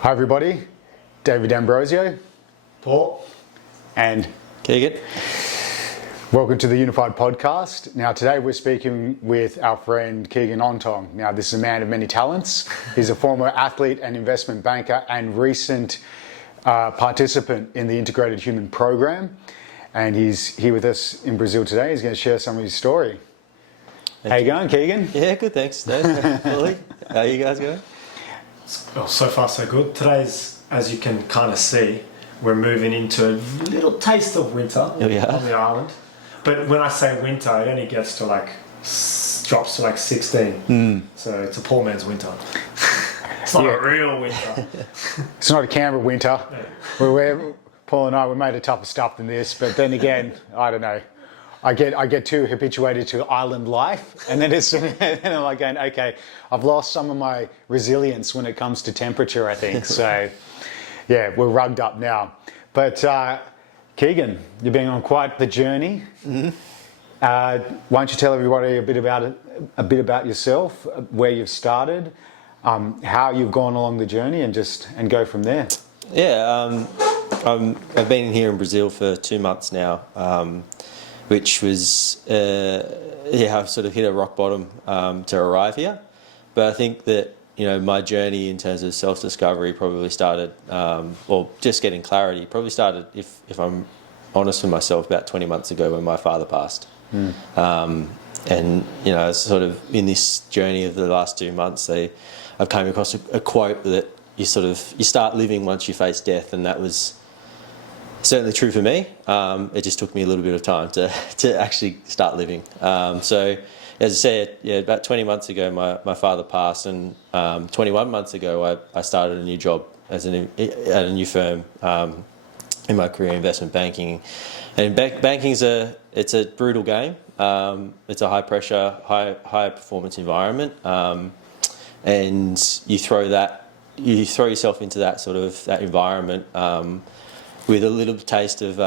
Hi everybody, David Ambrosio, Paul, and Keegan. Welcome to the Unified Podcast. Now today we're speaking with our friend Keegan Ontong. Now this is a man of many talents. He's a former athlete and investment banker and recent participant in the Integrated Human Program. And he's here with us in Brazil today. He's going to share some of his story. How you going, Keegan? Yeah, good, thanks, Dave. How are you guys going? oh, so far so good. Today's, as you can kind of see, we're moving into a little taste of winter on the island. But when I say winter, it only gets to drops to 16. So it's a poor man's winter. It's not a real winter. It's not a Canberra winter. Yeah. Paul and I, we made a tougher stuff than this, but then again, I don't know. I get too habituated to island life, and then and I'm like going, okay, I've lost some of my resilience when it comes to temperature, I think. So, yeah, we're rugged up now. But Keegan, you've been on quite the journey. Mm-hmm. Why don't you tell everybody a bit about yourself, where you've started, how you've gone along the journey, and go from there. Yeah, I've been here in Brazil for 2 months now. Which was, I've sort of hit a rock bottom to arrive here. But I think that, my journey in terms of self-discovery probably started, or just getting clarity, probably started, if I'm honest with myself, about 20 months ago when my father passed. And, sort of in this journey of the last 2 months, I've come across a quote that you start living once you face death, and that was certainly true for me. It just took me a little bit of time to actually start living. So, as I said, about 20 months ago, my father passed, and 21 months ago, I started a new job at a new firm in my career, investment banking. And banking's it's a brutal game. It's a high pressure, high performance environment, and you throw yourself into that environment. With a little taste of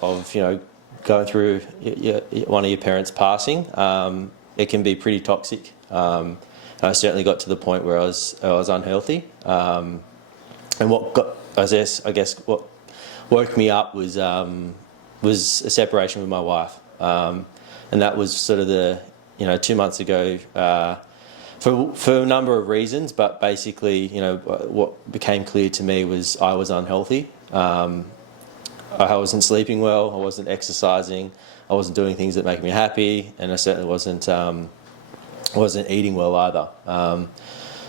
going through one of your parents passing, it can be pretty toxic. I certainly got to the point where I was unhealthy, and what woke me up was a separation with my wife, and that was sort of 2 months ago. For a number of reasons, but basically, what became clear to me was I was unhealthy. I wasn't sleeping well, I wasn't exercising, I wasn't doing things that make me happy, and I certainly wasn't eating well either.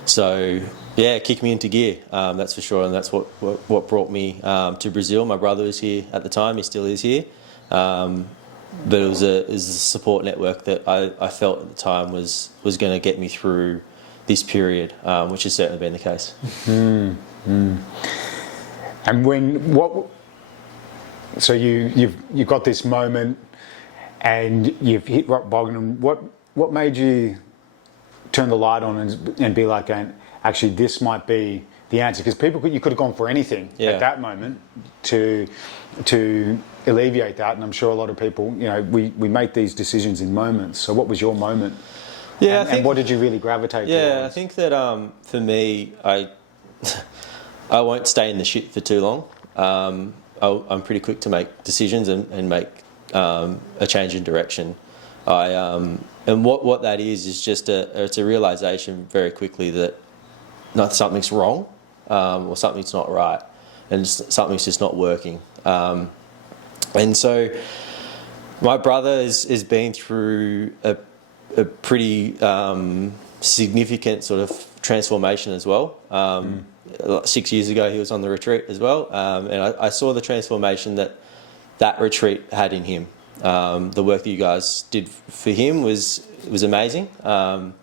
So yeah, it kicked me into gear, that's for sure, and that's what brought me to Brazil. My brother was here at the time, he still is here, but it was a support network that I felt at the time was going to get me through this period, which has certainly been the case. And so you've got this moment, and you've hit rock bottom. What made you turn the light on and be like, actually, this might be the answer? Because you could have gone for anything at that moment to alleviate that, and I'm sure a lot of people, we make these decisions in moments. So what was your moment? Yeah, and what did you really gravitate towards? Yeah, I think that for me, I won't stay in the shit for too long. I'm pretty quick to make decisions and make a change in direction. And what that is just it's a realization very quickly that something's wrong, or something's not right, and something's just not working. And so my brother has been through a pretty significant sort of transformation as well. 6 years ago, he was on the retreat as well, and I saw the transformation that retreat had in him. The work that you guys did for him was amazing, and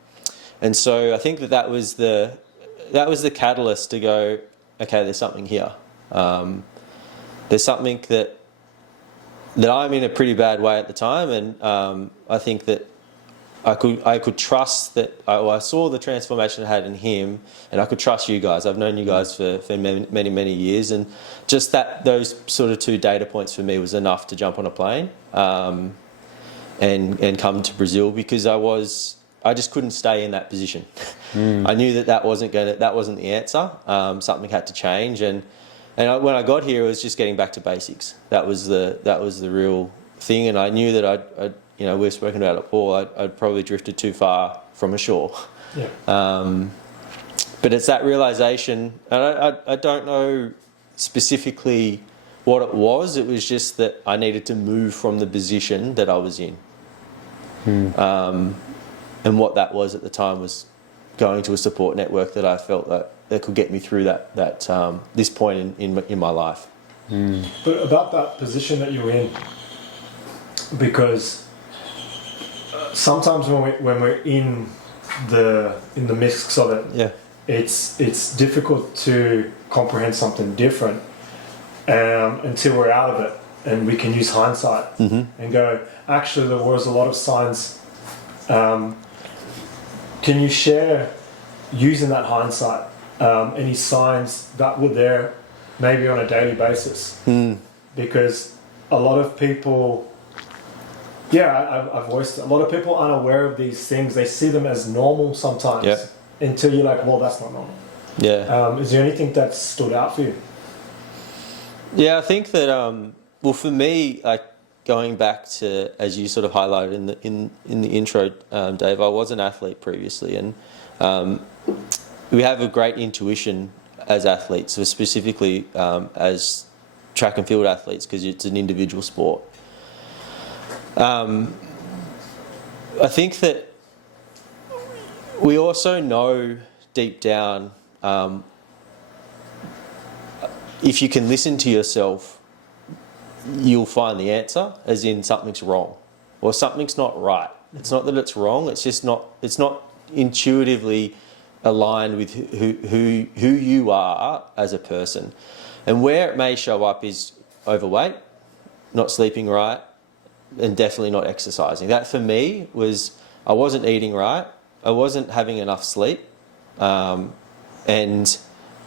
so I think that was the catalyst to go, okay, there's something here. There's something that I'm in a pretty bad way at the time, and I think that I could trust that. I saw the transformation it had in him, and I could trust you guys. I've known you guys for many years, and just those sort of 2 data points for me was enough to jump on a plane and come to Brazil, because I was I just couldn't stay in that position. I knew that wasn't the answer. Something had to change, and when I got here, it was just getting back to basics. That was the real thing, and I knew that I'd we've spoken about it, Paul. I'd probably drifted too far from ashore. Yeah. But it's that realization, and I don't know specifically what it was. It was just that I needed to move from the position that I was in. And what that was at the time was going to a support network that I felt that could get me through this point in my life. But about that position that you're in, because sometimes when we're in the mix of it, it's difficult to comprehend something different until we're out of it, and we can use hindsight and go, actually there was a lot of signs. Can you share, using that hindsight, any signs that were there maybe on a daily basis? Because a lot of people, I've voiced it, a lot of people aren't aware of these things. They see them as normal sometimes until you're like, well, that's not normal. Is there anything that stood out for you? I think that well, for me, like going back to, as you sort of highlighted in the intro, Dave, I was an athlete previously, and we have a great intuition as athletes, so specifically as track and field athletes, because it's an individual sport. I think that we also know deep down, if you can listen to yourself, you'll find the answer, as in something's wrong or something's not right. It's not that it's wrong, it's just not intuitively aligned with who you are as a person. And where it may show up is overweight, not sleeping right, and definitely not exercising. That for me was, I wasn't eating right, I wasn't having enough sleep, and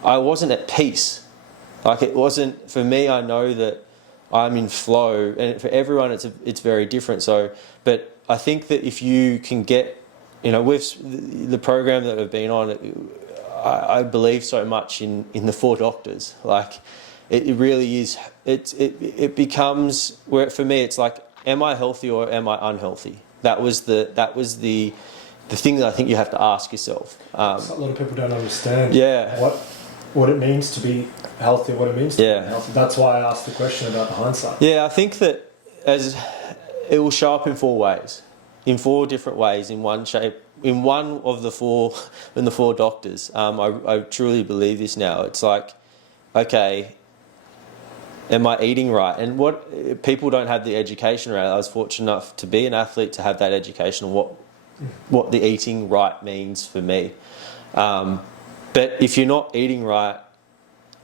I wasn't at peace. Like, it wasn't, for me, I know that I'm in flow, and for everyone it's very different. So, but I think that if you can get, with the program that I've been on, I believe so much in the 4 doctors. Like, it really is, it becomes, where for me it's like, am I healthy or am I unhealthy? That was the thing that I think you have to ask yourself. A lot of people don't understand what it means to be healthy, what it means to be healthy. That's why I asked the question about the hindsight. I think that as it will show up in 4 ways, in 4 different ways, in one shape, in one of the 4, in the 4 doctors. I truly believe this now. It's like, okay, am I eating right? And what people don't have the education around. I was fortunate enough to be an athlete, to have that education on what the eating right means for me. But if you're not eating right,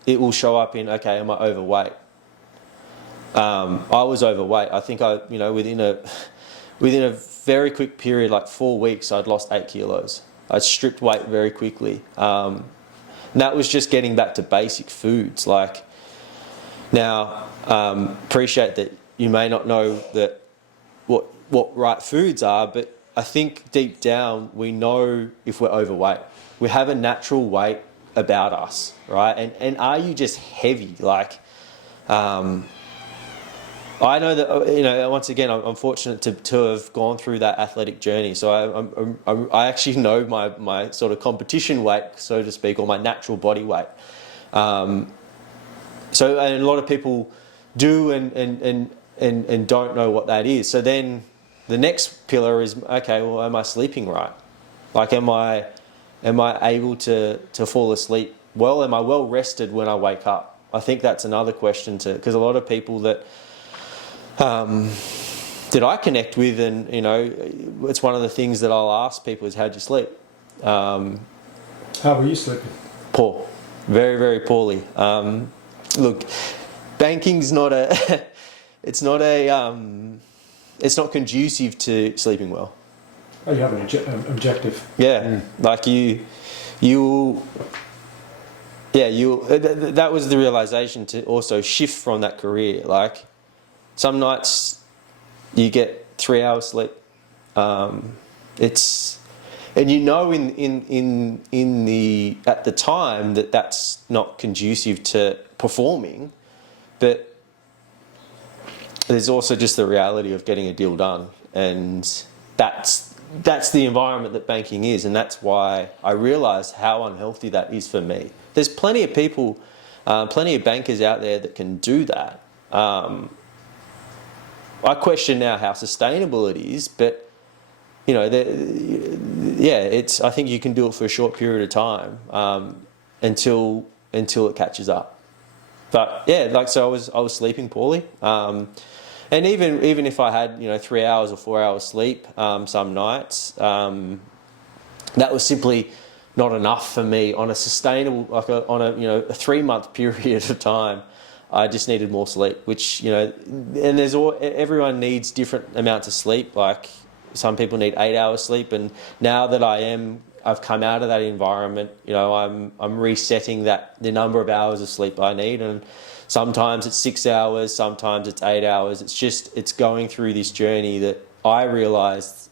it will show up in, okay, am I overweight? I was overweight. I think within a very quick period, like 4 weeks, I'd lost 8 kilos. I stripped weight very quickly. And that was just getting back to basic foods. Like, now, appreciate that you may not know that what right foods are, but I think deep down we know if we're overweight. We have a natural weight about us, right? And are you just heavy? Like, I know that, once again, I'm fortunate to have gone through that athletic journey. So I actually know my sort of competition weight, so to speak, or my natural body weight. And a lot of people do and don't know what that is. So then the next pillar is, okay, well, am I sleeping right? Like, am I able to fall asleep well? Am I well rested when I wake up? I think that's another question because a lot of people that I connect with, and it's one of the things that I'll ask people is, how'd you sleep? How were you sleeping? Poor, very, very poorly. Look, banking's it's not conducive to sleeping well. Oh, you have an objective. Yeah, like that was the realization, to also shift from that career. Like, some nights you get 3 hours sleep. It's and you know in the at the time that that's not conducive to performing, but there's also just the reality of getting a deal done, and that's the environment that banking is, and that's why I realised how unhealthy that is for me. There's plenty of people, plenty of bankers out there that can do that. I question now how sustainable it is, but you know, I think you can do it for a short period of time until it catches up. But yeah, like so, I was sleeping poorly, and even if I had 3 hours or 4 hours sleep some nights, that was simply not enough for me on a sustainable, like on a 3 month period of time. I just needed more sleep, which and everyone needs different amounts of sleep. Like some people need 8 hours sleep, and now that I've come out of that environment, I'm resetting the number of hours of sleep I need, and sometimes it's 6 hours, sometimes it's 8 hours. It's going through this journey that I realised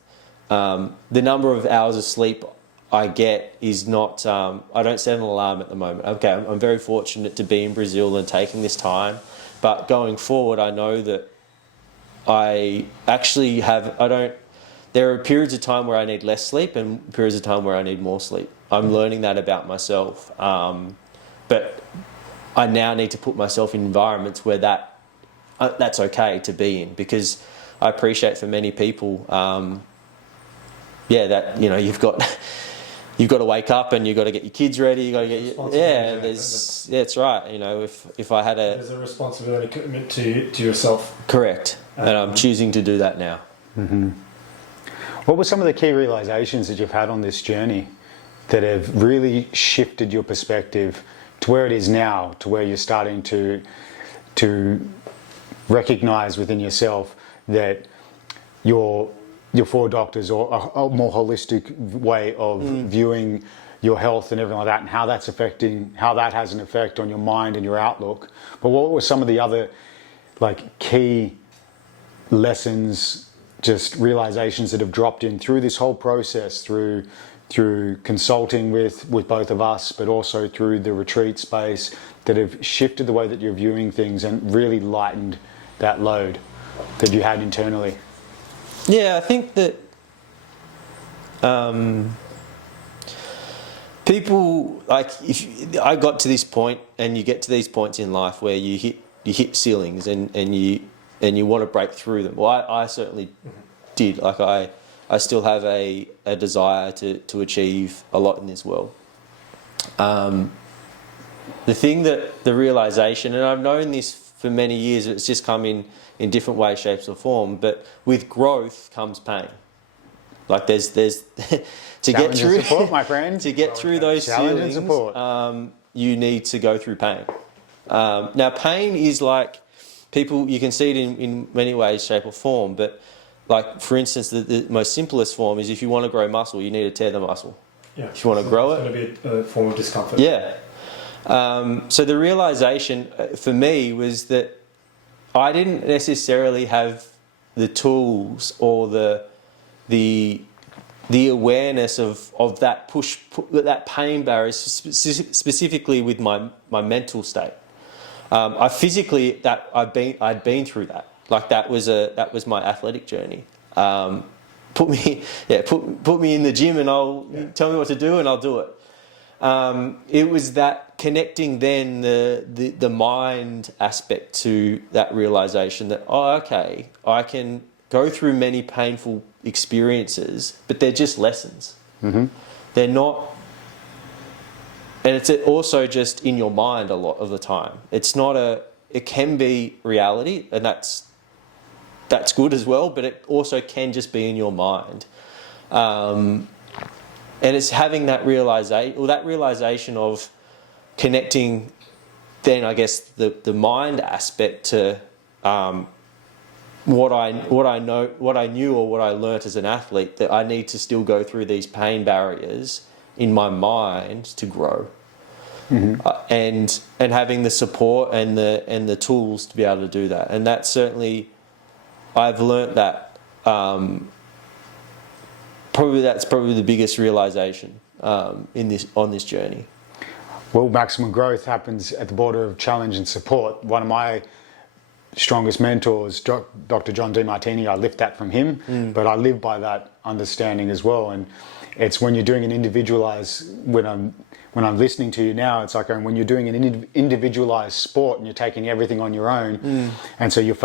the number of hours of sleep I get is not, I don't set an alarm at the moment. Okay, I'm very fortunate to be in Brazil and taking this time, but going forward, I know that I actually there are periods of time where I need less sleep and periods of time where I need more sleep. I'm learning that about myself, but I now need to put myself in environments where that's okay to be in, because I appreciate for many people, that you've got to wake up and you've got to get your kids ready. You got to get that's right. If I had there's a responsibility, commitment to yourself. Correct, and I'm choosing to do that now. Mm-hmm. What were some of the key realizations that you've had on this journey that have really shifted your perspective to where it is now, to where you're starting to recognize within yourself that your 4 doctors, or a more holistic way of viewing your health and everything like that, and how that has an effect on your mind and your outlook? But what were some of the other key lessons, just realizations that have dropped in through this whole process, through consulting with both of us, but also through the retreat space, that have shifted the way that you're viewing things and really lightened that load that you had internally? Yeah, I think that people, if I got to this point, and you get to these points in life where you hit ceilings and you want to break through them. Well, I certainly did. I still have a desire to achieve a lot in this world. The realization, and I've known this for many years, it's just come in different ways, shapes or form, but with growth comes pain. There's to get through support, my friend. To get through those ceilings, you need to go through pain. Now pain is people, you can see it in many ways, shape or form, but for instance, the most simplest form is if you want to grow muscle, you need to tear the muscle. Yeah. If you want to grow it, it's going to be a form of discomfort. Yeah. So the realization for me was that I didn't necessarily have the tools or the awareness of that that pain barrier, specifically with my mental state. I physically I'd been through that. That was my athletic journey. Put me in the gym and tell me what to do and I'll do it. It was that connecting then the mind aspect to that realization that, okay, I can go through many painful experiences, but they're just lessons. Mm-hmm. They're not, and it's also just in your mind a lot of the time. It's not it can be reality, and that's good as well, but it also can just be in your mind. And it's having that realization of connecting then, I guess, the mind aspect to what I knew or what I learnt as an athlete, that I need to still go through these pain barriers in my mind to grow. Mm-hmm. And having the support and the tools to be able to do that. And that's certainly, I've learnt that that's probably the biggest realization on this journey. Well, maximum growth happens at the border of challenge and support. One of my strongest mentors, Dr. John Demartini, I lift that from him, but I live by that understanding as well. And it's when you're doing an individualized, when I'm listening to you now, it's like when you're doing an individualized sport and you're taking everything on your own, and so you're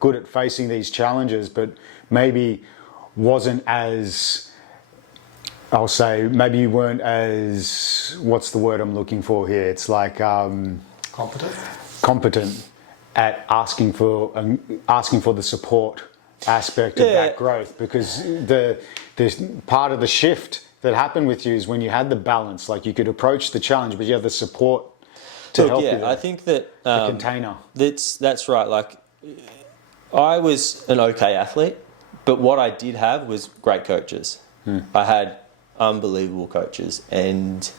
good at facing these challenges, but maybe wasn't as, I'll say, maybe you weren't as, what's the word I'm looking for here? It's like competent at asking for the support aspect of that growth, because the part of the shift that happened with you is when you had the balance, like you could approach the challenge, but you have the support to help you. Yeah, I think that the container. That's right. Like, I was an okay athlete, but what I did have was great coaches. I had unbelievable coaches, and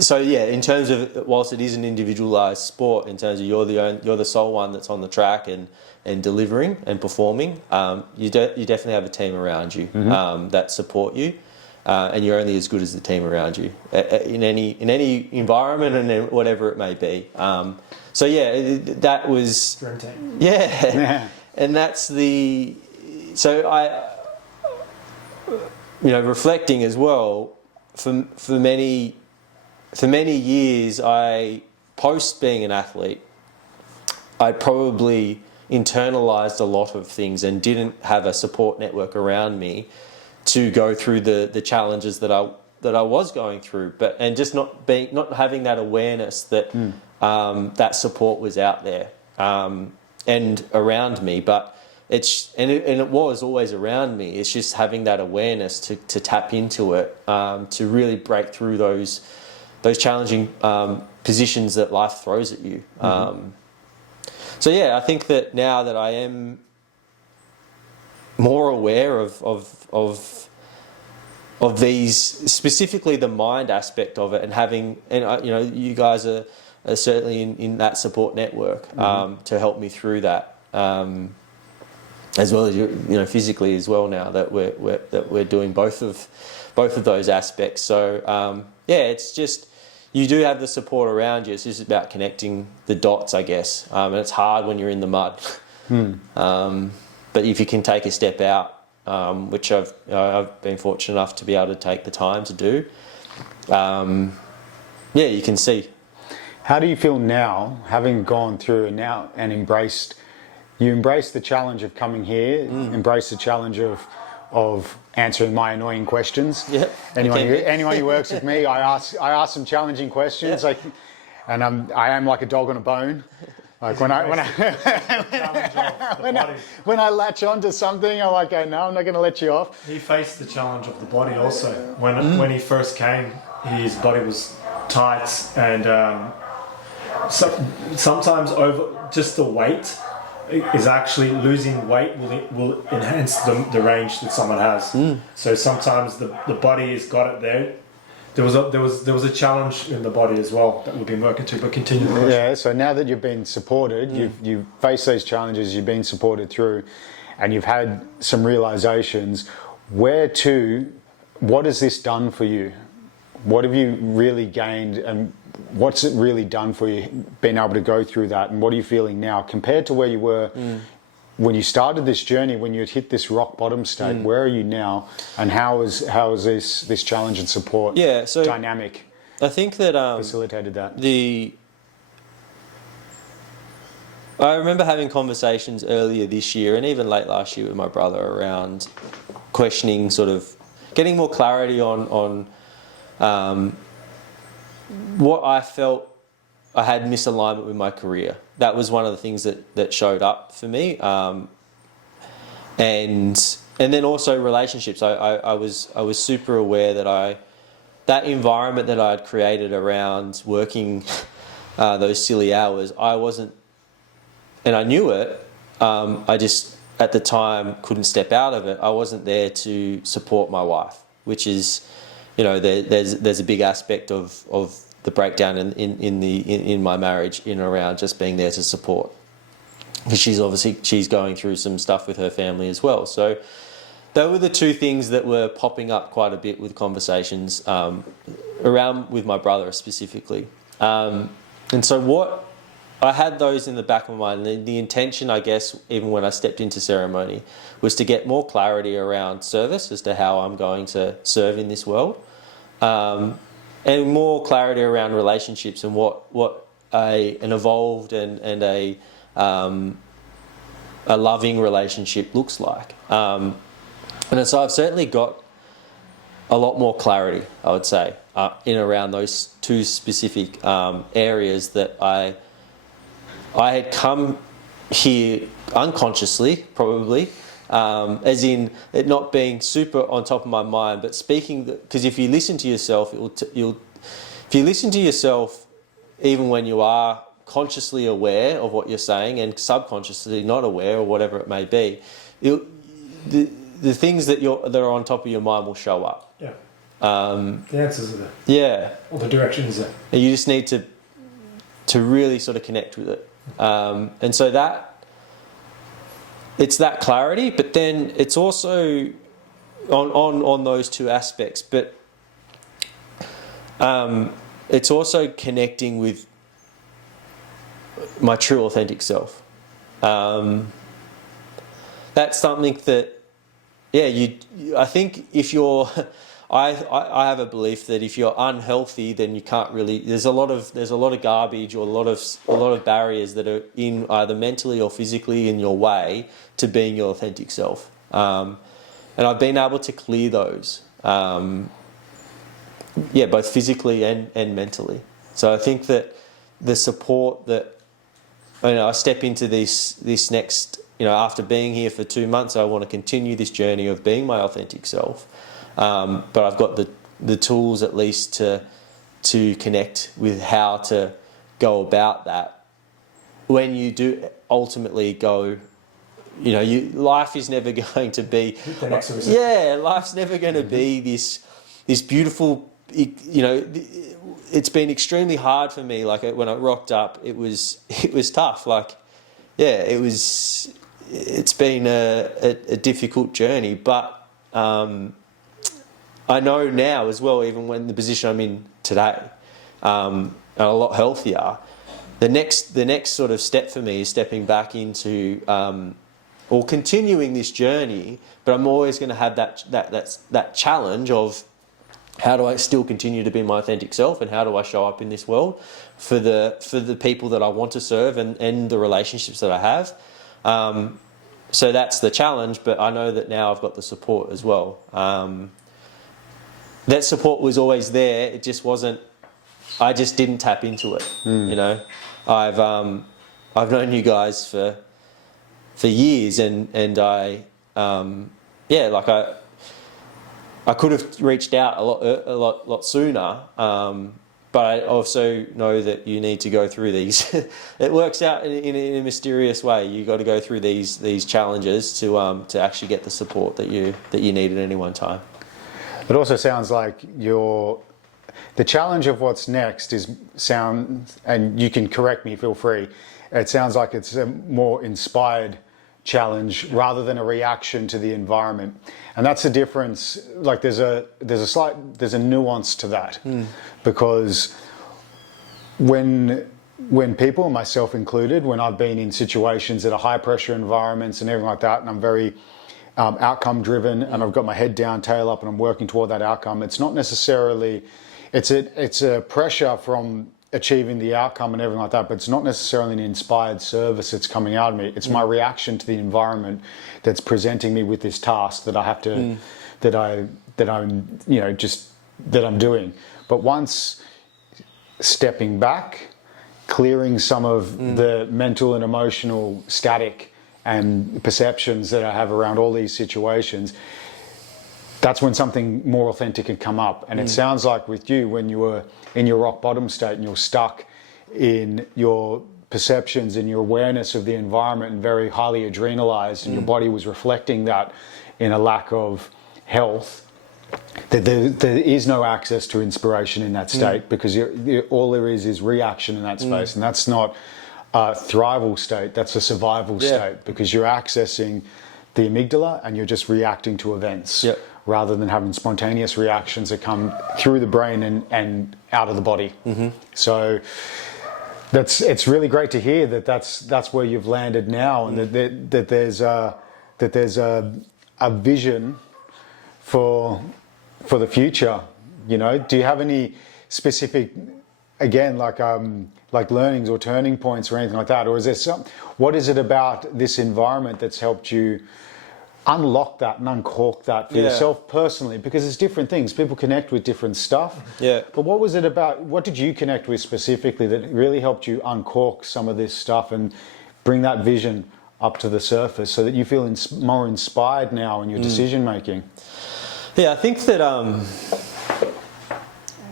so yeah, in terms of, whilst it is an individualized sport, in terms of you're the sole one that's on the track and delivering and performing, you definitely have a team around you that support you, and you're only as good as the team around you in any environment and whatever it may be. So yeah, that was Dream team. Yeah, and that's the, so I, reflecting as well, for many years, post being an athlete, I probably internalized a lot of things and didn't have a support network around me to go through the challenges that I was going through, and just not having that awareness that that support was out there and around me. But it was always around me. It's just having that awareness to tap into it, to really break through those challenging positions that life throws at you. So yeah, I think that now that I am more aware of these, specifically the mind aspect of it, and having, you guys are certainly in that support network to help me through that, as well as physically as well, now that we're doing both of those aspects. So yeah, it's just, you do have the support around you. It's just about connecting the dots, I guess. And it's hard when you're in the mud. But if you can take a step out, which I've been fortunate enough to be able to take the time to do, yeah, you can see. How do you feel now, having gone through and embraced the challenge of coming here, embraced the challenge of answering my annoying questions. Yep. Anyone who works with me, I ask some challenging questions, yep. I am like a dog on a bone. Like when I latch onto something, I'm like, no, I'm not going to let you off. He faced the challenge of the body also. When he first came, his body was tight, and sometimes over just the weight is actually, losing weight will enhance the range that someone has. So sometimes the body has got it there. There was a challenge in the body as well that we've been working to, but continue. Yeah. So now that you've been supported, you've faced those challenges, you've been supported through, and you've had some realizations. What has this done for you? What have you really gained, and what's it really done for you, being able to go through that? And what are you feeling now compared to where you were when you started this journey, when you had hit this rock bottom state? Where are you now, and how is this challenge and support dynamic? I think that facilitated that. I remember having conversations earlier this year and even late last year with my brother around questioning, sort of getting more clarity on what I felt I had misalignment with my career. That was one of the things that showed up for me, and then also relationships. I was super aware that environment that I had created around working those silly hours, I wasn't, and I knew it. I just at the time couldn't step out of it. I wasn't there to support my wife, which is, there's a big aspect of the breakdown in my marriage in around just being there to support. she's going through some stuff with her family as well. So they were the two things that were popping up quite a bit with conversations around with my brother specifically. And so what I had those in the back of my mind. The intention, I guess, even when I stepped into ceremony, was to get more clarity around service as to how I'm going to serve in this world, and more clarity around relationships and what an evolved and a loving relationship looks like. And so I've certainly got a lot more clarity, I would say, in around those two specific areas that I had come here unconsciously, probably, as in it not being super on top of my mind, but speaking, because if you listen to yourself, if you listen to yourself, even when you are consciously aware of what you're saying and subconsciously not aware, or whatever it may be, the things that are on top of your mind will show up. Yeah. The answers are there. Yeah. Or the directions there. And you just need to really sort of connect with it. And so it's that clarity, but then it's also on those two aspects, but it's also connecting with my true authentic self. That's something that, I think if you're, I have a belief that if you're unhealthy, then you can't really. There's a lot of garbage or a lot of barriers that are in either mentally or physically in your way to being your authentic self. And I've been able to clear those, both physically and mentally. So I think that the support that I step into this next. After being here for 2 months, I want to continue this journey of being my authentic self. But I've got the tools at least to connect with how to go about that. When you do ultimately go, life is never going to be. Life's never going to be this beautiful. It's been extremely hard for me. Like when I rocked up, it was tough. It's been a difficult journey, but I know now as well, even when the position I'm in today, and a lot healthier, the next sort of step for me is stepping back into or continuing this journey, but I'm always going to have that challenge of how do I still continue to be my authentic self, and how do I show up in this world for the people that I want to serve and the relationships that I have. So that's the challenge, but I know that now I've got the support as well. That support was always there. It just wasn't. I just didn't tap into it. I've known you guys for years, and I could have reached out a lot sooner. But I also know that you need to go through these. It works out in a mysterious way. You got to go through these challenges to actually get the support that you need at any one time. It also sounds like the challenge of what's next and you can correct me, feel free. It sounds like it's a more inspired challenge rather than a reaction to the environment, and that's the difference. Like there's a nuance to that, because when people, myself included, when I've been in situations that are high pressure environments and everything like that, and I'm very outcome driven, and I've got my head down, tail up, and I'm working toward that outcome, it's not necessarily it's a pressure from achieving the outcome and everything like that, but it's not necessarily an inspired service that's coming out of me. It's my reaction to the environment that's presenting me with this task that I have to that I'm doing. But once stepping back, clearing some of the mental and emotional static and perceptions that I have around all these situations, that's when something more authentic can come up. And it sounds like with you, when you were in your rock bottom state and you're stuck in your perceptions and your awareness of the environment and very highly adrenalized, and your body was reflecting that in a lack of health, that there is no access to inspiration in that state, because all there is reaction in that space. And that's not thrival state. That's a survival state, because you're accessing the amygdala and you're just reacting to events rather than having spontaneous reactions that come through the brain and out of the body. So it's really great to hear that's where you've landed now, and that there's a vision for the future. You know, do you have any specific, again, like learnings or turning points or anything like that, or is there what is it about this environment that's helped you unlock that and uncork that for yourself personally? Because it's different things. People connect with different stuff. Yeah. But what was it about? What did you connect with specifically that really helped you uncork some of this stuff and bring that vision up to the surface so that you feel more inspired now in your decision making? Yeah, I think that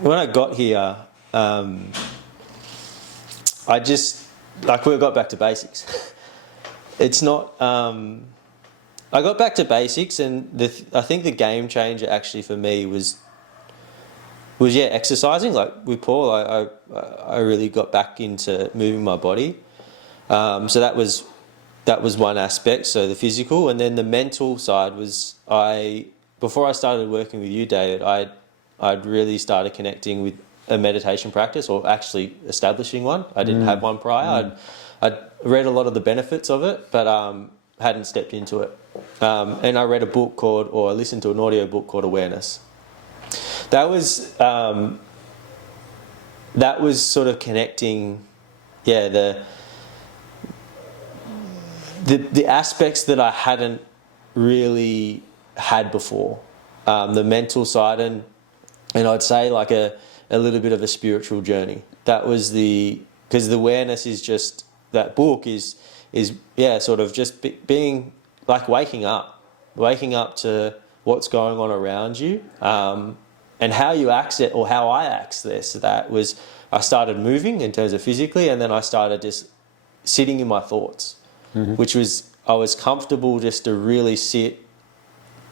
when I got here, I just, like, we got back to basics. It's not, I got back to basics, and I think the game changer actually for me was exercising. Like with Paul, I really got back into moving my body. So that was one aspect, so the physical, and then the mental side was before I started working with you, David, I'd really started connecting with a meditation practice, or actually establishing one. I didn't have one prior. I'd read a lot of the benefits of it, but hadn't stepped into it. And I read a book I listened to an audio book called Awareness. That was sort of connecting, the aspects that I hadn't really had before, the mental side, and I'd say like a little bit of a spiritual journey. That was because the awareness is just, that book is sort of just being like waking up to what's going on around you, and how you access, or how I access that was, I started moving in terms of physically, and then I started just sitting in my thoughts, which was, I was comfortable just to really sit,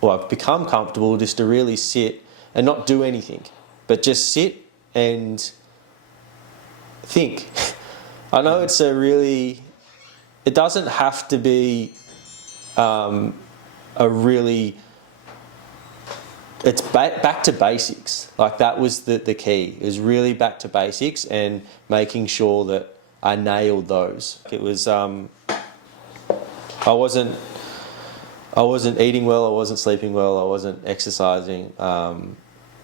or I've become comfortable just to really sit and not do anything, but just sit and think. I know it doesn't have to be it's back to basics. Like that was the key, is really back to basics and making sure that I nailed those. It was, I wasn't eating well, I wasn't sleeping well, I wasn't exercising, I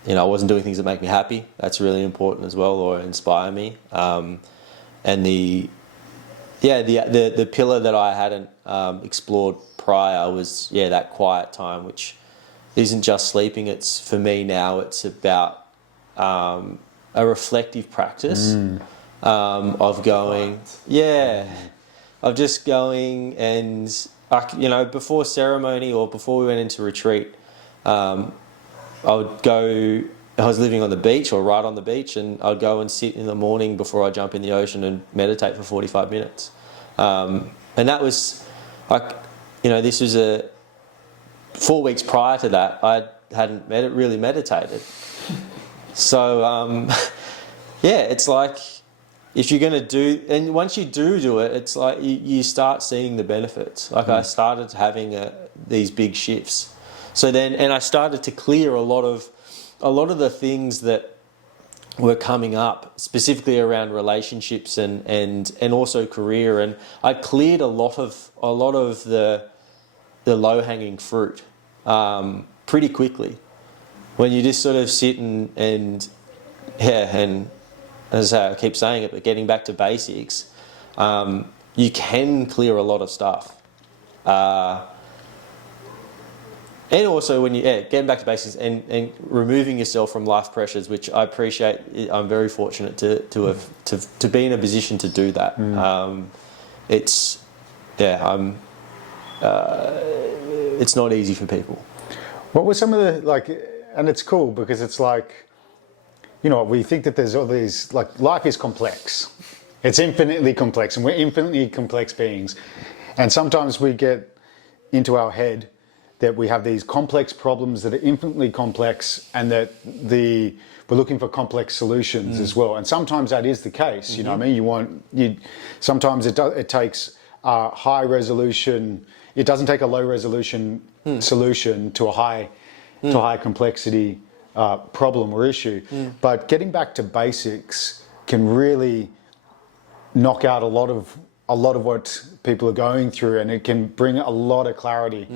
wasn't doing things that make me happy. That's really important as well, or inspire me. And the pillar that I hadn't explored prior was that quiet time, which isn't just sleeping. It's, for me now, it's about a reflective practice of going, of just going, and before ceremony or before we went into retreat, I was living on the beach, or right on the beach, and I'd go and sit in the morning before I jump in the ocean and meditate for 45 minutes. And that was like, this was 4 weeks prior to that, I hadn't really meditated. So, it's like, if you're going to do, and once you do it, it's like you start seeing the benefits. Like I started having these big shifts. So then, and I started to clear a lot of the things that were coming up, specifically around relationships and also career. And I cleared a lot of the low-hanging fruit pretty quickly. When you just sort of sit and as I keep saying it, but getting back to basics, you can clear a lot of stuff. And also when getting back to basics and removing yourself from life pressures, which I appreciate. I'm very fortunate to be in a position to do that. It's not easy for people. What were some of the, and it's cool because it's like, we think that there's all these, life is complex. It's infinitely complex, and we're infinitely complex beings. And sometimes we get into our head that we have these complex problems that are infinitely complex, and that we're looking for complex solutions as well. And sometimes that is the case. You know what I mean? Sometimes it takes a high resolution. It doesn't take a low resolution solution to a high complexity problem or issue. But getting back to basics can really knock out a lot of what people are going through, and it can bring a lot of clarity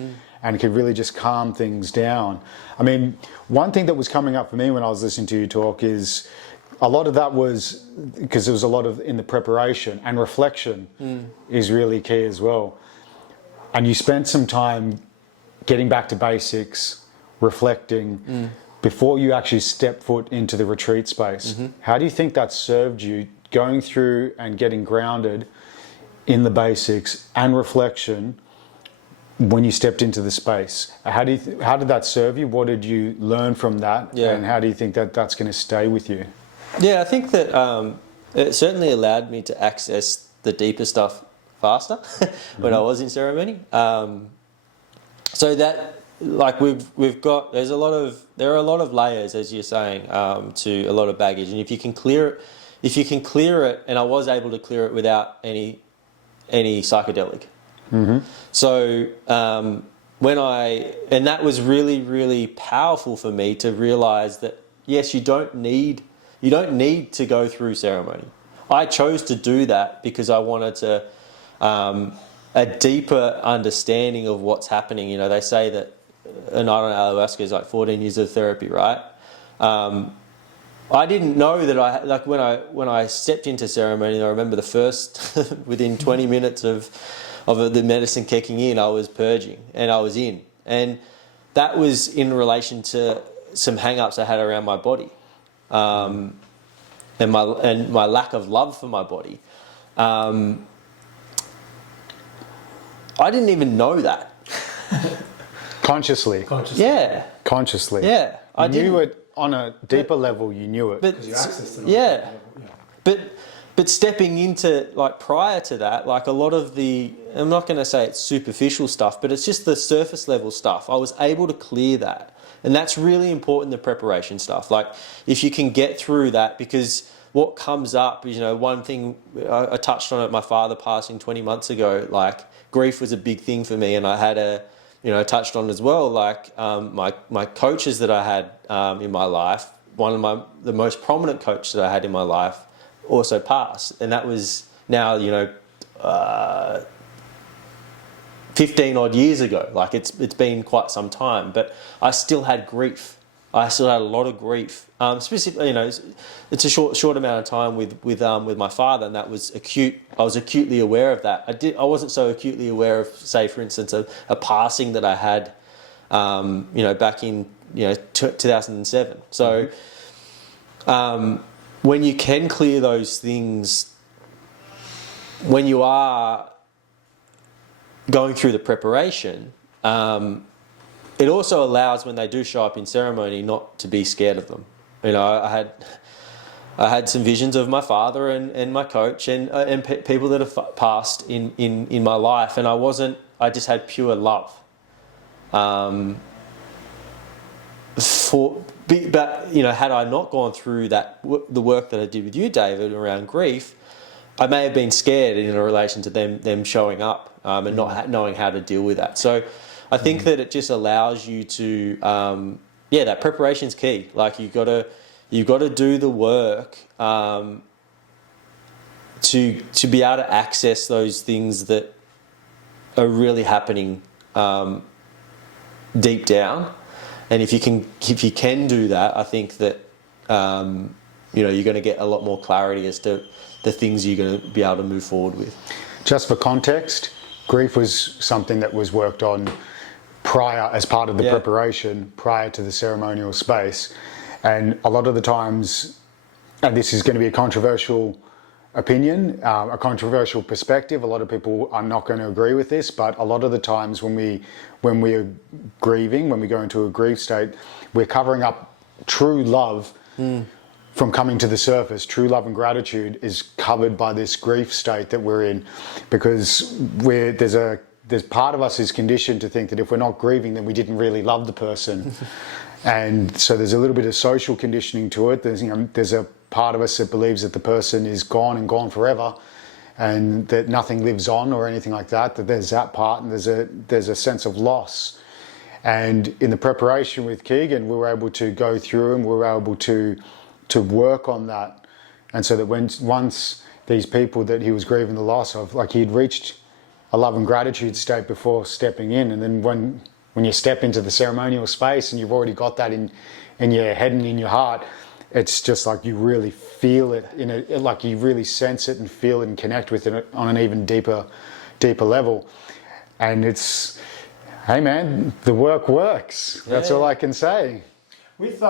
and can really just calm things down. I mean, one thing that was coming up for me when I was listening to you talk is a lot of that was because there was a lot of in the preparation, and reflection is really key as well. And you spent some time getting back to basics, reflecting before you actually step foot into the retreat space. How do you think that served you going through and getting grounded in the basics and reflection when you stepped into the space? How did that serve you? What did you learn from that? And how do you think that that's going to stay with you? Yeah, I think that it certainly allowed me to access the deeper stuff faster when I was in ceremony. So that, like, we've got, there are a lot of layers, as you're saying, to a lot of baggage, and if you can clear it, and I was able to clear it without any psychedelic. So and that was really, really powerful for me to realize that yes, you don't need to go through ceremony. I chose to do that because I wanted to a deeper understanding of what's happening. You know, they say that a night on ayahuasca is like 14 years of therapy, right? I didn't know that when I stepped into ceremony, I remember the first within 20 minutes of the medicine kicking in, I was purging and I was in, and that was in relation to some hang-ups I had around my body, and my lack of love for my body. I didn't even know that. Consciously. Yeah. Consciously. Yeah. I knew it on a deeper level. You knew it. Because you accessed it. Yeah. But stepping into, like, prior to that, like, a lot of I'm not going to say it's superficial stuff, but it's just the surface level stuff. I was able to clear that. And that's really important, the preparation stuff. Like, if you can get through that, because what comes up is, you know, one thing I touched on it, my father passing 20 months ago, like, grief was a big thing for me, and I had touched on as well, like, my coaches that I had in my life, the most prominent coach that I had in my life also passed, and that was now, 15 odd years ago. Like, it's been quite some time, but I still had grief. I still had a lot of grief. Specifically, it's a short amount of time with my father, and that was acute. I was acutely aware of that. I wasn't so acutely aware of, say, for instance, a passing that I had, back in 2007. So, when you can clear those things, when you are going through the preparation, it also allows, when they do show up in ceremony, not to be scared of them. I had some visions of my father and my coach and people that have passed in my life, and I just had pure love. But had I not gone through the work that I did with you, David, around grief, I may have been scared in relation to them showing up and not knowing how to deal with that. So I think that it just allows you to, that preparation's key. Like, you've got to do the work to be able to access those things that are really happening deep down. And if you can do that, I think that you're going to get a lot more clarity as to the things you're going to be able to move forward with. Just for context, grief was something that was worked on prior, as part of the preparation, prior to the ceremonial space. And a lot of the times, and this is going to be a controversial opinion, a controversial perspective, a lot of people are not going to agree with this, but a lot of the times when we are grieving, when we go into a grief state, we're covering up true love from coming to the surface. True love and gratitude is covered by this grief state that we're in, because there's a there's part of us is conditioned to think that if we're not grieving, then we didn't really love the person. And so there's a little bit of social conditioning to it. There's a part of us that believes that the person is gone and gone forever, and that nothing lives on or anything like that. That there's that part, and there's a sense of loss. And in the preparation with Keegan, we were able to go through and we were able to work on that. And so that once these people that he was grieving the loss of, like, he'd reached a love and gratitude state before stepping in, and then when you step into the ceremonial space and you've already got that in your head and in your heart, it's just like you really feel it like you really sense it and feel it and connect with it on an even deeper level. And it's, hey man, the work works. That's all I can say. With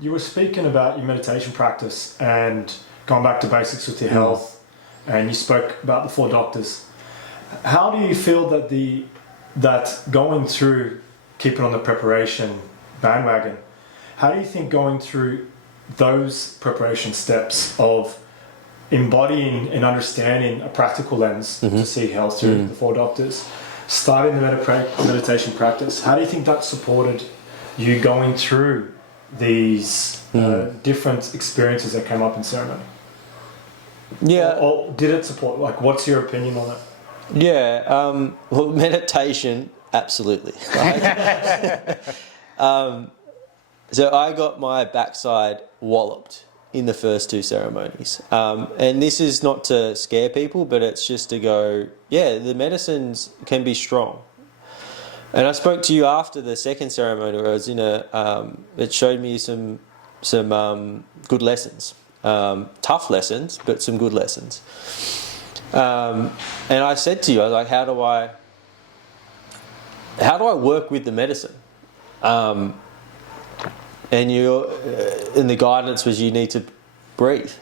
you were speaking about your meditation practice and going back to basics with your health, and you spoke about the 4 doctors. How do you feel that going through keeping on the preparation bandwagon, how do you think going through those preparation steps of embodying and understanding a practical lens to see health through the 4 doctors, starting the meditation practice, how do you think that supported you going through these different experiences that came up in ceremony? Yeah. Or did it support, like, what's your opinion on it? Yeah, well, meditation, absolutely. So I got my backside walloped in the first 2 ceremonies. And this is not to scare people, but it's just to go, yeah, the medicines can be strong. And I spoke to you after the second ceremony where I was in it showed me some good lessons. Tough lessons, but some good lessons. And I said to you, I was like, how do I work with the medicine? And the guidance was you need to breathe.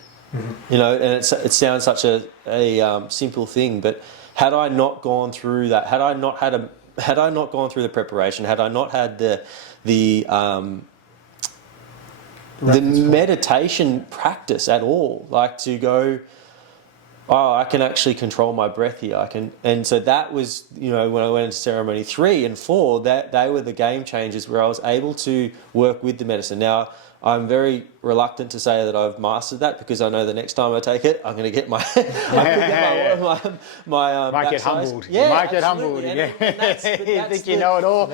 You know, and it sounds such a simple thing, but had I not gone through that, had I not gone through the preparation, had I not had the meditation practice at all, like to go, oh, I can actually control my breath here. And so that was, you know, when I went into ceremony 3 and 4, that they were the game changers where I was able to work with the medicine. Now, I'm very reluctant to say that I've mastered that because I know the next time I take it, I'm going to get my might get humbled. Yeah, you might get absolutely. humbled. And that's you think you know it all.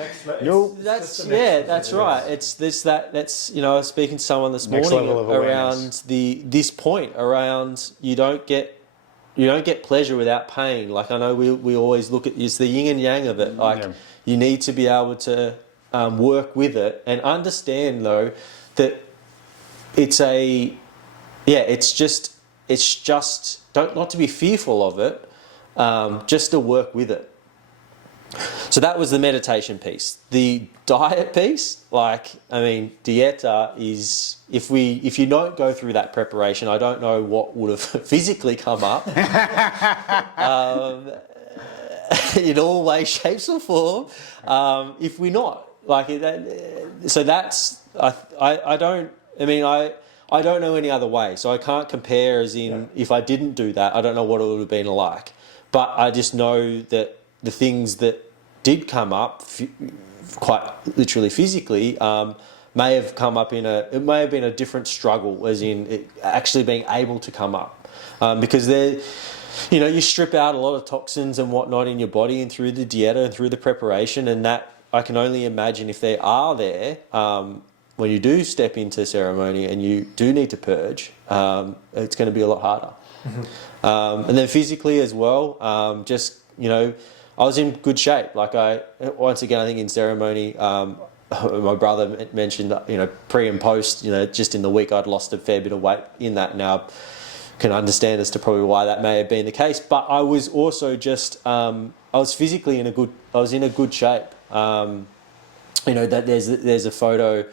That's right. It's this that's you know, I was speaking to someone this Next morning level of awareness. around this point around you don't get pleasure without pain. Like, I know we always look at it's the yin and yang of it. Like, you need to be able to work with it and understand though that it's just not to be fearful of it, just to work with it. So that was the meditation piece. The diet piece, like, I mean, dieta is, if you don't go through that preparation, I don't know what would have physically come up in all ways, shapes or form, if we're not. Like, so that's, I don't know any other way. So I can't compare as in, if I didn't do that, I don't know what it would have been like. But I just know that the things that did come up, quite literally physically, may have come up it may have been a different struggle, as in it actually being able to come up. Because you strip out a lot of toxins and whatnot in your body and through the dieta and through the preparation, and that I can only imagine if they are there, when you do step into ceremony and you do need to purge, it's going to be a lot harder. And then physically as well, I was in good shape. Like, once again, I think in ceremony, my brother mentioned, pre and post, just in the week I'd lost a fair bit of weight in that. Now I can understand as to probably why that may have been the case, but I was also just, I was physically in a good shape. That there's a photo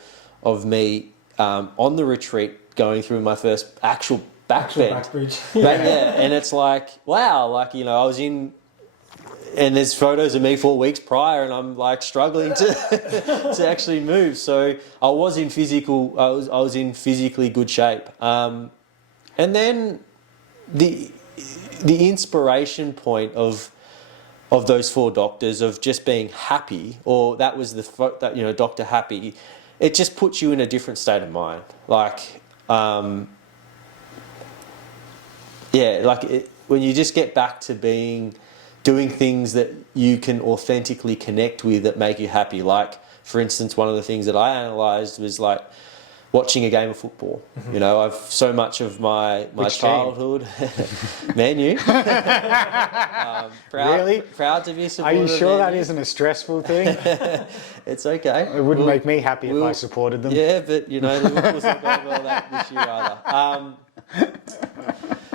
of me on the retreat going through my first actual back bend. And it's like, wow, like, I was in, and there's photos of me 4 weeks prior and I'm like struggling to to actually move. So I was in physically good shape. And then the inspiration point of those 4 doctors, of just being happy, or that was Dr. Happy, it just puts you in a different state of mind. Like, when you just get back to doing things that you can authentically connect with, that make you happy. Like, for instance, one of the things that I analysed was like watching a game of football. Mm-hmm. You know, I've so much of my childhood. Man, you. Really? Proud to be supported. Are you sure that isn't a stressful thing? It's okay. It wouldn't make me happy if I supported them. Yeah, but Liverpool's not going well this year either.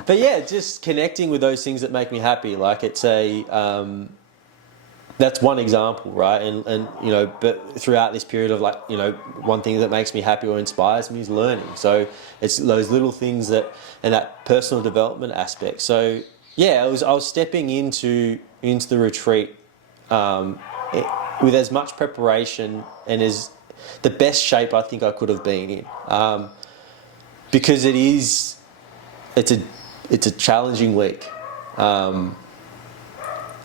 But yeah, just connecting with those things that make me happy. Like, it's that's one example, right? And but throughout this period of one thing that makes me happy or inspires me is learning. So it's those little things and that personal development aspect. So yeah, I was stepping into the retreat with as much preparation and as the best shape I think I could have been in, because it's a challenging week, and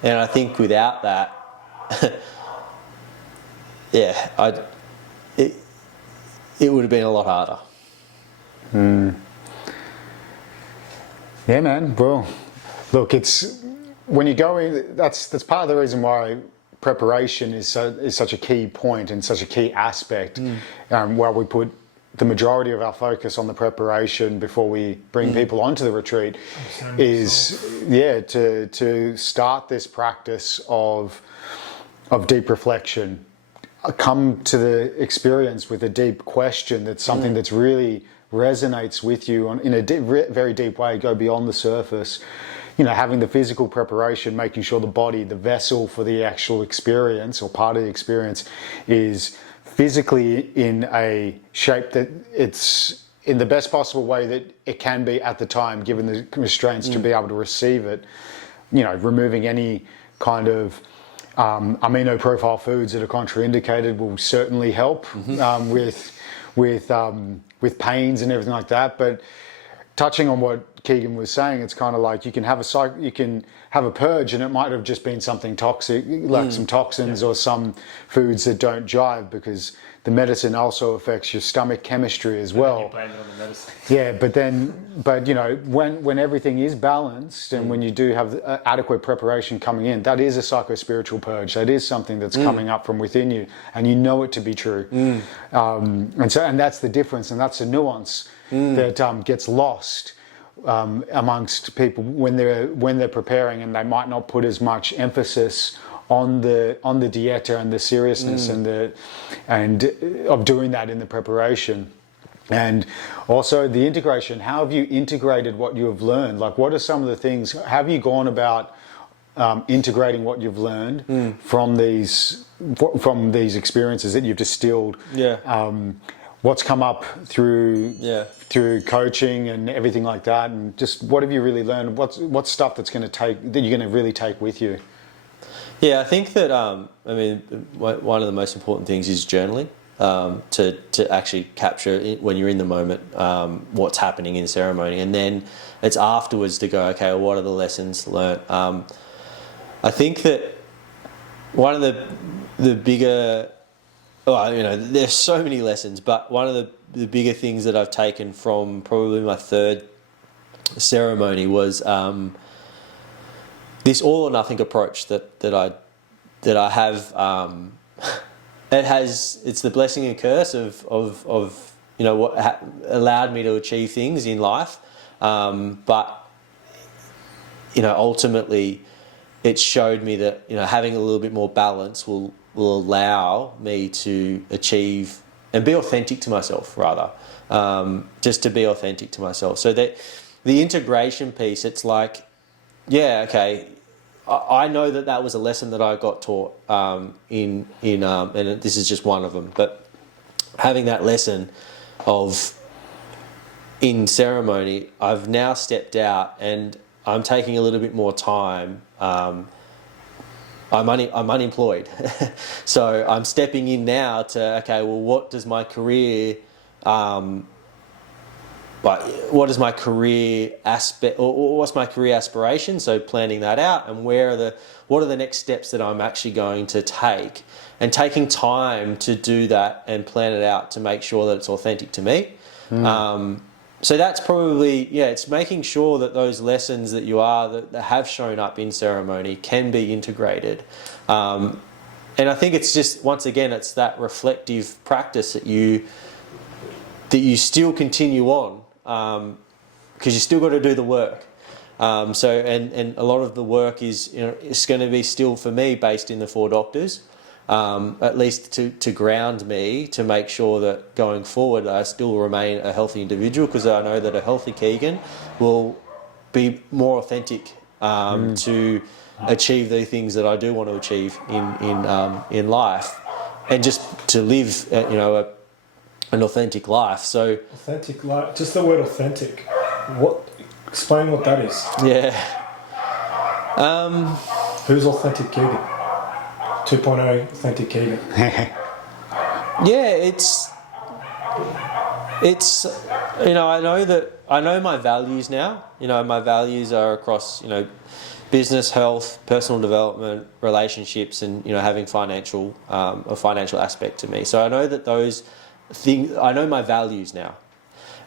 I think without that, it would have been a lot harder. Yeah, man. Well, look, it's when you go in. That's part of the reason why preparation is such a key point and such a key aspect. While we put the majority of our focus on the preparation before we bring people onto the retreat, is to start this practice of deep reflection. Come to the experience with a deep question that's something that's really resonates with you in a very deep way. Go beyond the surface. Having the physical preparation, making sure the body, the vessel for the actual experience or part of the experience, is physically in a shape that it's in the best possible way that it can be at the time, given the restraints, to be able to receive it. Removing any kind of amino profile foods that are contraindicated will certainly help with pains and everything like that. But touching on what Keegan was saying, it's kind of like you can have a purge, and it might have just been something toxic, like some toxins or some foods that don't jive, because the medicine also affects your stomach chemistry as well. You blame it on the medicine. Yeah, but when everything is balanced, and when you do have adequate preparation coming in, that is a psycho-spiritual purge. That is something that's coming up from within you, and you know it to be true. And that's the difference, and that's the nuance that gets lost amongst people when they're preparing, and they might not put as much emphasis on the dieta and the seriousness and of doing that in the preparation. And also the integration. How have you integrated what you have learned? Like, what are some of the things? Have you gone about integrating what you've learned from these experiences that you've distilled? What's come up through coaching and everything like that, and just what have you really learned? What's stuff that you're going to really take with you? Yeah, I think that one of the most important things is journaling, to actually capture when you're in the moment what's happening in ceremony, and then it's afterwards to go, okay, well, what are the lessons learnt? I think that one of the bigger, there's so many lessons, but one of the bigger things that I've taken from probably my third ceremony was this all or nothing approach that I have. It's the blessing and curse of what allowed me to achieve things in life, but ultimately it showed me that having a little bit more balance will allow me to achieve and be authentic to myself, rather, just to be authentic to myself. So that the integration piece, it's like, I know that was a lesson that I got taught and this is just one of them, but having that lesson in ceremony, I've now stepped out and I'm taking a little bit more time. I'm unemployed, so I'm stepping in now to, okay, well, what does my career like, what is my career aspect, or what's my career aspiration? So planning that out, and what are the next steps that I'm actually going to take, and taking time to do that and plan it out to make sure that it's authentic to me. So that's probably, it's making sure that those lessons that have shown up in ceremony can be integrated. And I think it's just, once again, it's that reflective practice that you still continue on, because you still got to do the work. And a lot of the work is, it's going to be still, for me, based in the four doctors, at least to ground me, to make sure that going forward I still remain a healthy individual, because I know that a healthy Keegan will be more authentic to achieve the things that I do want to achieve in life, and just to live an authentic life. So authentic life, just the word authentic, explain what that is. Who's authentic Keegan? 2.0 authentic Keegan. It's I know my values now. My values are across business, health, personal development, relationships, and having a financial aspect to me. So I know that those things, I know my values now.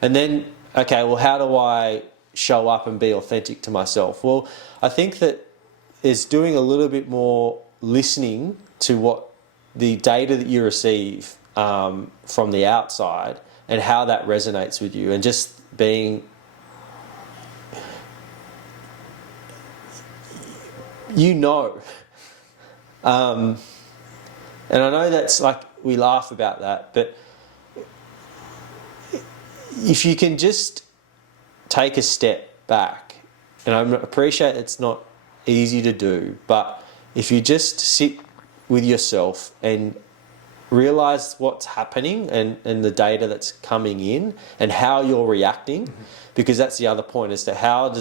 And then, okay, well, how do I show up and be authentic to myself? Well, I think that is doing a little bit more listening to what the data that you receive from the outside, and how that resonates with you, and just being, and I know that's like, we laugh about that, but if you can just take a step back, and I appreciate it's not easy to do, but if you just sit with yourself and realize what's happening, and the data that's coming in, and how you're reacting, because that's the other point, as to how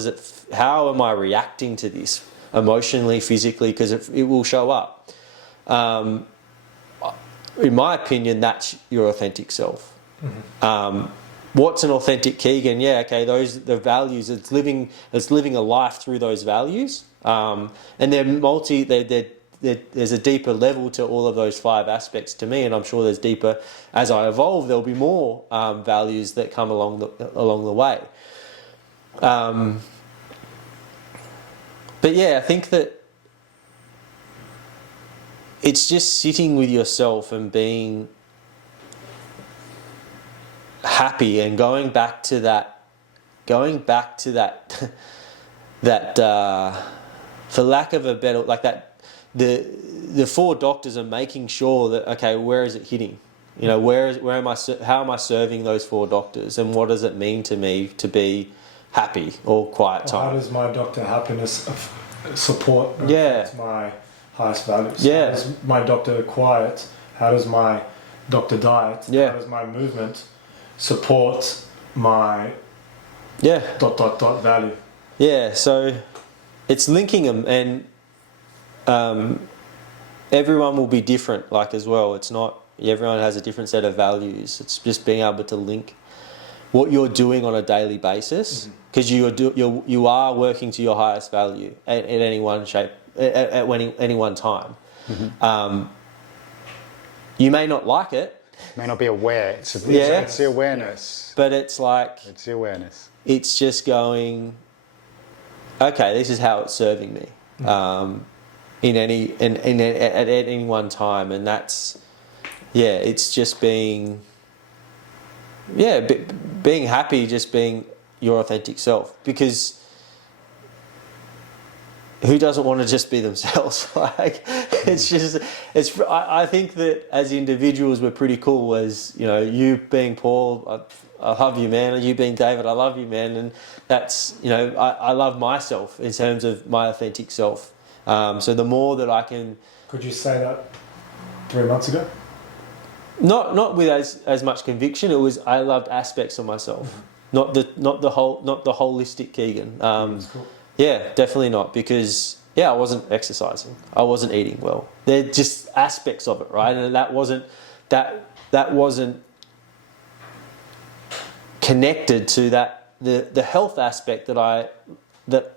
am I reacting to this emotionally, physically, because it will show up. In my opinion, that's your authentic self. What's an authentic Keegan? The values. It's living a life through those values, and there's a deeper level to all of those 5 aspects to me, and I'm sure there's deeper, as I evolve, there'll be more values that come along the way. But I think that it's just sitting with yourself and being happy, and going back to that for lack of a better, like that, the 4 doctors are making sure that, okay, where is it hitting? How am I serving those 4 doctors, and what does it mean to me to be happy or quiet time? How does my doctor happiness support my highest values? Yeah. How does my doctor quiet? How does my doctor diet? Yeah. How does my movement support my value? Yeah, so it's linking them, and everyone will be different, as well. It's not, everyone has a different set of values. It's just being able to link what you're doing on a daily basis, because you are working to your highest value at any one shape, at any one time. You may not like it. May not be aware. It's the awareness. But it's it's the awareness. It's just going, okay, this is how it's serving me. At any one time, and that's it's just being being happy, just being your authentic self, because who doesn't want to just be themselves? I think that as individuals we're pretty cool. As you being Paul, I love you, man. You being David, I love you, man. And that's I love myself in terms of my authentic self. So the more that I can... Could you say that 3 months ago? Not with as much conviction. It was, I loved aspects of myself, not the holistic Keegan. Cool. Yeah, definitely not, because I wasn't exercising, I wasn't eating well. They're just aspects of it, right? And that wasn't connected to that the health aspect that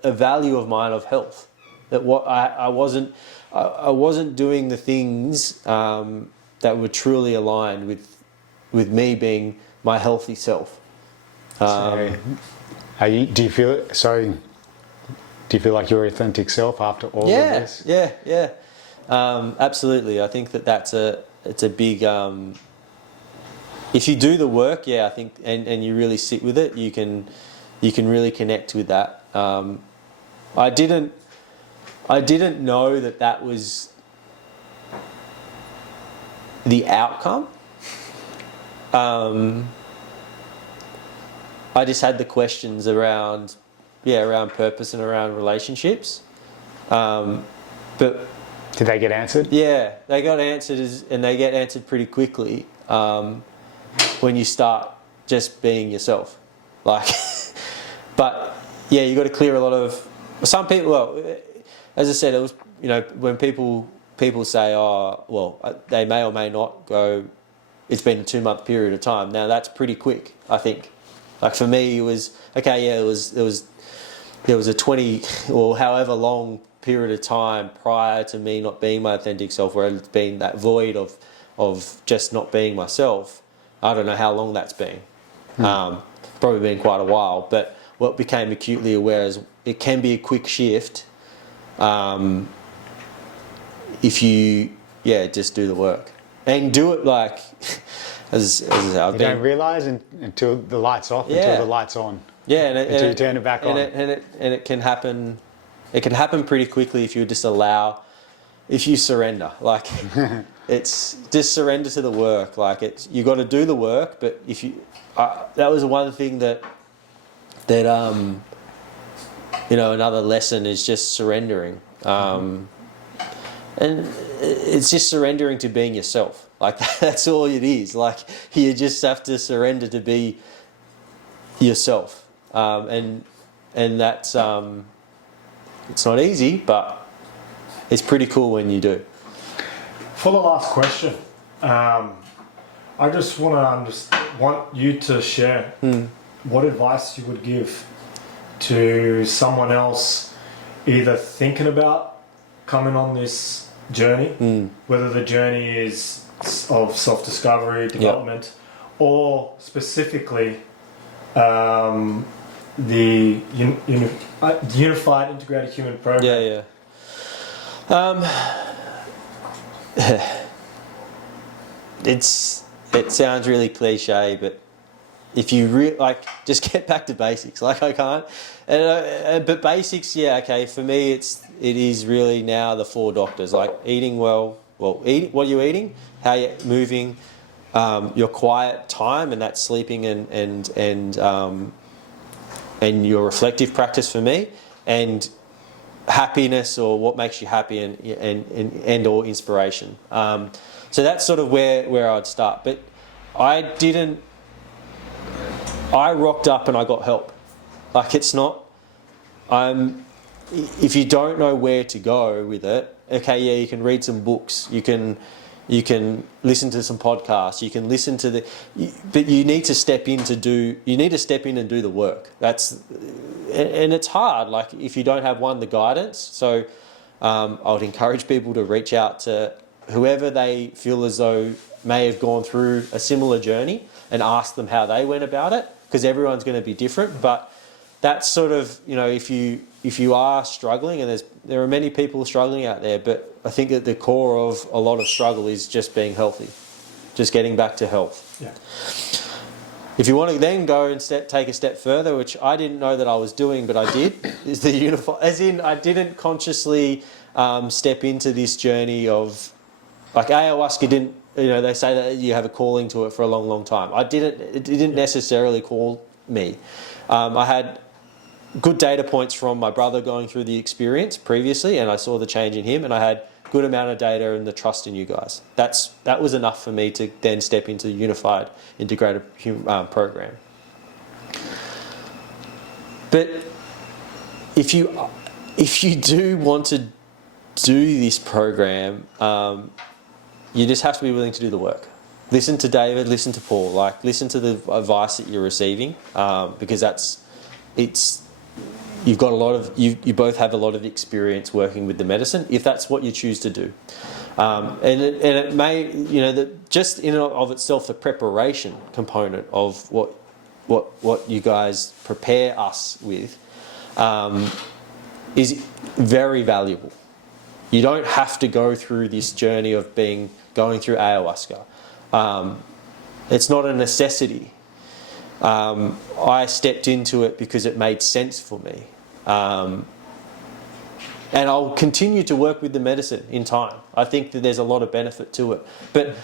a value of mine of health. That what I wasn't doing the things that were truly aligned with me being my healthy self. Do you feel like your authentic self after all of this? Yeah. Absolutely. I think it's a big. If you do the work, I think, and you really sit with it, you can really connect with that. I didn't know that was the outcome. I just had the questions around purpose and around relationships. But did they get answered? Yeah, they got answered, and they get answered pretty quickly when you start just being yourself. Like, but yeah, you got to clear a lot of some people. Well, as I said, it was when people say, oh, well, they may or may not go. It's been a 2-month period of time. Now that's pretty quick, I think. Like for me, it was okay. Yeah, there was a 20 or however long period of time prior to me not being my authentic self, where it's been that void of just not being myself. I don't know how long that's been. Probably been quite a while. But what became acutely aware is it can be a quick shift if you just do the work and do it like. As I've don't realise until the light's off, until the light's on. Yeah, until you turn it back on. And it can happen. It can happen pretty quickly if you just if you surrender. Like it's just surrender to the work. Like you got to do the work, but if you, that was one thing that another lesson is just surrendering. And it's just surrendering to being yourself. Like that's all it is. Like you just have to surrender to be yourself, and that's it's not easy, but it's pretty cool when you do. For the last question, I just want you to share what advice you would give to someone else, either thinking about coming on this journey, whether the journey is of self-discovery, development, or specifically the Unified Integrated Human Program. It sounds really cliche, but if you just get back to basics. Like I can't, but basics, for me, it is really now the 4 doctors, like eating well. Well, eat what you're eating, how you're moving, your quiet time, and that's sleeping and your reflective practice for me, and happiness or what makes you happy and or inspiration. So that's sort of where I'd start. But I rocked up and I got help. Like it's not. If you don't know where to go with it. Okay, you can read some books, you can listen to some podcasts, you can listen to but you need to step in and do the work. And it's hard, like if you don't have the guidance. So I would encourage people to reach out to whoever they feel as though may have gone through a similar journey and ask them how they went about it, because everyone's going to be different. But that's sort of, if you are struggling, and there are many people struggling out there, but I think at the core of a lot of struggle is just being healthy, just getting back to health. Yeah. If you want to then go and take a step further, which I didn't know that I was doing, but I did, is the unified. As in, I didn't consciously step into this journey of, like ayahuasca didn't. They say that you have a calling to it for a long, long time. It didn't necessarily call me. I had good data points from my brother going through the experience previously, and I saw the change in him, and I had good amount of data and the trust in you guys. That was enough for me to then step into the Unified Integrated Program. But if you do want to do this program, you just have to be willing to do the work. listen to David, listen to Paul, like listen to the advice that you're receiving, because you've got a lot of, you both have a lot of experience working with the medicine, if that's what you choose to do. And it may, just in and of itself, the preparation component of what you guys prepare us with is very valuable. You don't have to go through this journey of going through ayahuasca. It's not a necessity. I stepped into it because it made sense for me. And I'll continue to work with the medicine in time. I think that there's a lot of benefit to it. But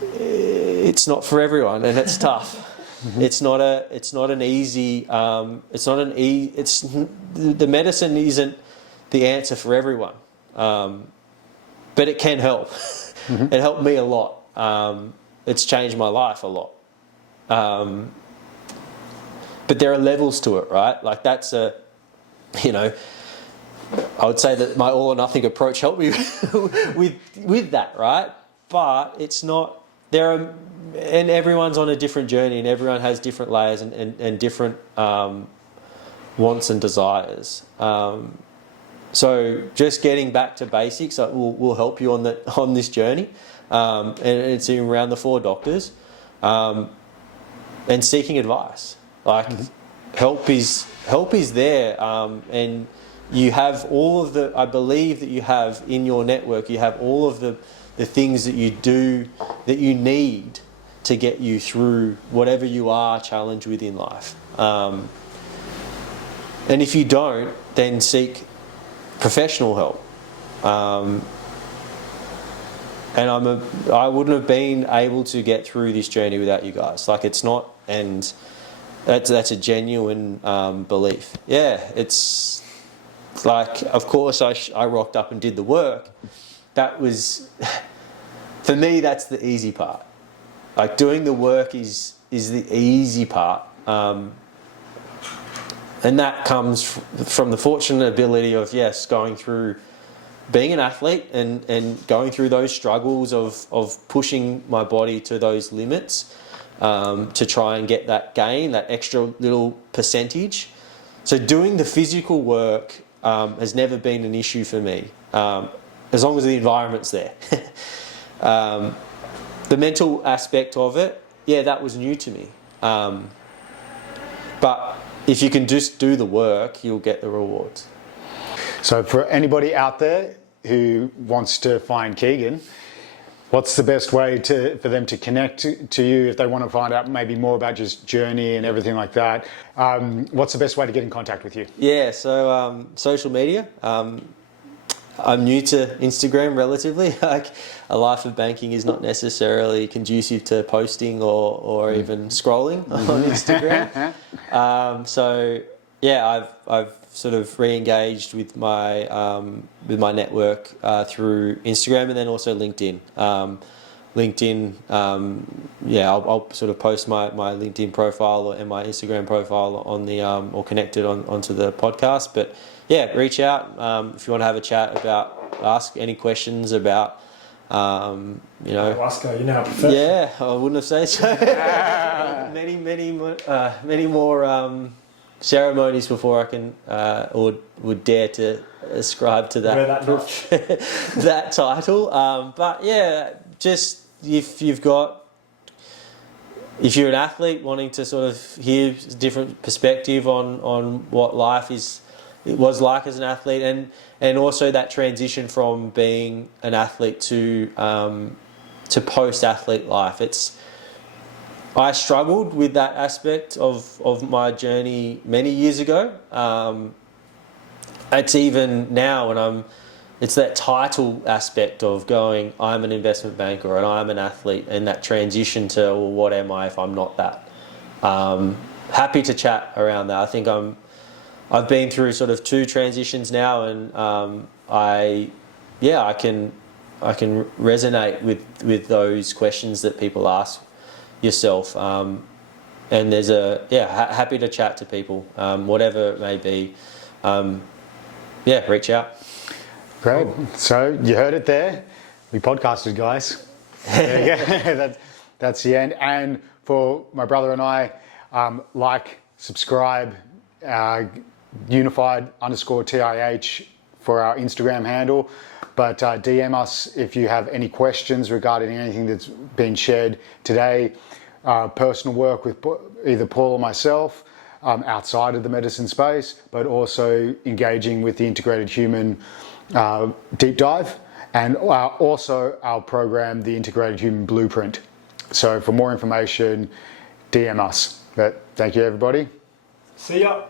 it's not for everyone, and it's tough. The medicine isn't the answer for everyone. But it can help. It helped me a lot. It's changed my life a lot. But there are levels to it, right? Like I would say that my all or nothing approach helped me with that, right? But it's not, and everyone's on a different journey, and everyone has different layers and different wants and desires. So just getting back to basics will help you on this journey, and it's around the 4 doctors, and seeking advice. Like help is there, and you have all of the. I believe that you have in your network. You have all of the things that you do that you need to get you through whatever you are challenged with in life. And if you don't, then seek professional help. And I wouldn't have been able to get through this journey without you guys. Like it's not, and that's a genuine belief. Yeah, it's like, of course I rocked up and did the work. That was, for me, that's the easy part. Like doing the work is the easy part. And that comes from the fortunate ability of, yes, going through being an athlete and going through those struggles of pushing my body to those limits to try and get that gain, that extra little percentage. So doing the physical work has never been an issue for me, as long as the environment's there. The mental aspect of it, yeah, that was new to me. But if you can just do the work, you'll get the rewards. So for anybody out there who wants to find Keegan, what's the best way for them to connect to you if they want to find out maybe more about just journey and everything like that? What's the best way to get in contact with you? Yeah, so social media. I'm new to Instagram relatively. Like a life of banking is not necessarily conducive to posting or even scrolling on Instagram. So yeah, I've sort of re-engaged with my network through Instagram and then also LinkedIn. LinkedIn, I'll sort of post my LinkedIn profile and my Instagram profile on the or connected onto the podcast. But yeah, reach out if you want to have a chat ask any questions about, Ayahuasca, how professional. Yeah, I wouldn't have said so. many more ceremonies before I can or would dare to ascribe to that that title. But yeah, just if you're an athlete wanting to sort of hear a different perspective on what life was like as an athlete, and also that transition from being an athlete to post-athlete life. I struggled with that aspect of my journey many years ago. It's even now when it's that title aspect of going, I'm an investment banker and I'm an athlete, and that transition to, well, what am I if I'm not that? Happy to chat around that. I think I've been through sort of 2 transitions now, and I can resonate with those questions that people ask yourself. And there's happy to chat to people, whatever it may be. Reach out. Great. So you heard it there. We podcasted, guys. There you go. That's the end. And for my brother and I, like, subscribe, unified_TIH for our Instagram handle. But DM us if you have any questions regarding anything that's been shared today. Personal work with either Paul or myself outside of the medicine space, but also engaging with the Integrated Human deep dive, and also our program, the Integrated Human Blueprint. So for more information, DM us. But thank you, everybody. See ya.